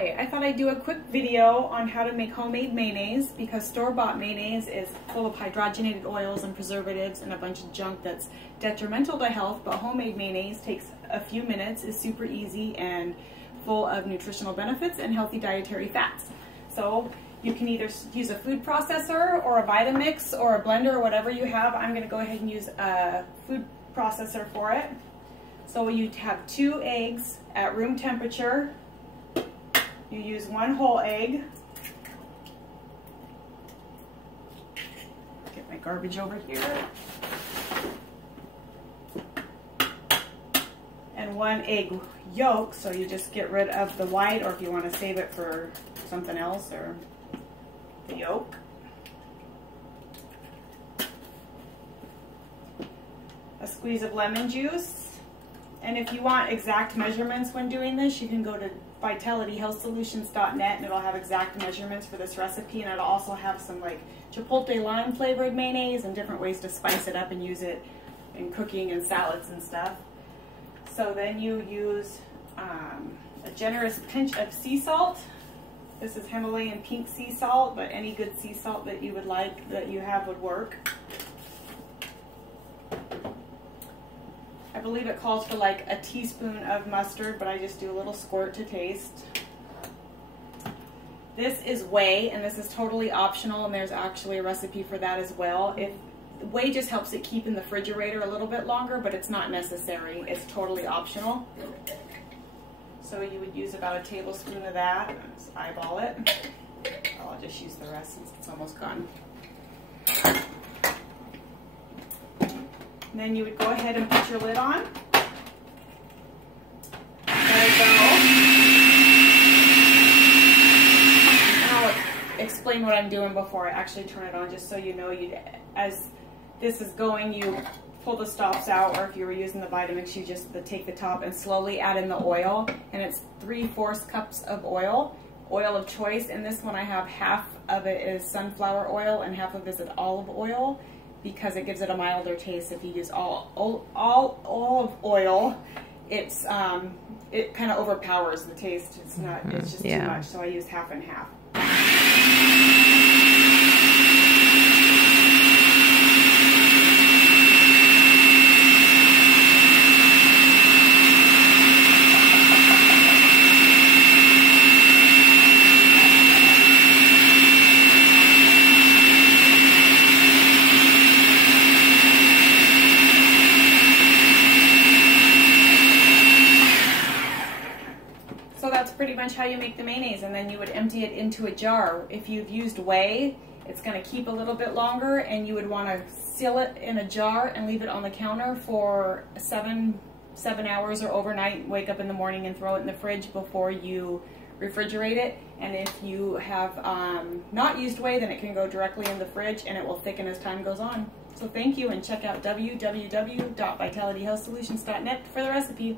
Hi, I thought I'd do a quick video on how to make homemade mayonnaise because store-bought mayonnaise is full of hydrogenated oils and preservatives and a bunch of junk that's detrimental to health, but homemade mayonnaise takes a few minutes, is super easy and full of nutritional benefits and healthy dietary fats. So you can either use a food processor or a Vitamix or a blender or whatever you have. I'm going to go ahead and use a food processor for it. So you have 2 eggs at room temperature. You use 1 whole egg. Get my garbage over here. And 1 egg yolk, so you just get rid of the white, or if you want to save it for something else, or the yolk. A squeeze of lemon juice. And if you want exact measurements when doing this, you can go to vitalityhealthsolutions.net and it'll have exact measurements for this recipe, and it'll also have some like chipotle lime flavored mayonnaise and different ways to spice it up and use it in cooking and salads and stuff. So then you use a generous pinch of sea salt. This is Himalayan pink sea salt, but any good sea salt that you would like, that you have, would work. I believe it calls for like a teaspoon of mustard, but I just do a little squirt to taste. This is whey, and this is totally optional, and there's actually a recipe for that as well. Whey just helps it keep in the refrigerator a little bit longer, but it's not necessary. It's totally optional. So you would use about a tablespoon of that. Just eyeball it. I'll just use the rest since it's almost gone. And then you would go ahead and put your lid on. Let it go. And I'll explain what I'm doing before I actually turn it on, just so you know. As this is going, you pull the stops out, or if you were using the Vitamix, you just take the top and slowly add in the oil. And it's 3/4 cups of oil of choice. And this one I have half of it is sunflower oil and half of it is olive oil, because it gives it a milder taste. If you use all olive oil, it's it kind of overpowers the taste. It's not. It's just too much. So I use half and half. Pretty much how you make the mayonnaise, and then you would empty it into a jar. If you've used whey, it's going to keep a little bit longer, and you would want to seal it in a jar and leave it on the counter for 7 hours or overnight. Wake up in the morning and throw it in the fridge before you refrigerate it. And if you have not used whey, then it can go directly in the fridge and it will thicken as time goes on. So thank you, and check out www.vitalityhealthsolutions.net for the recipe.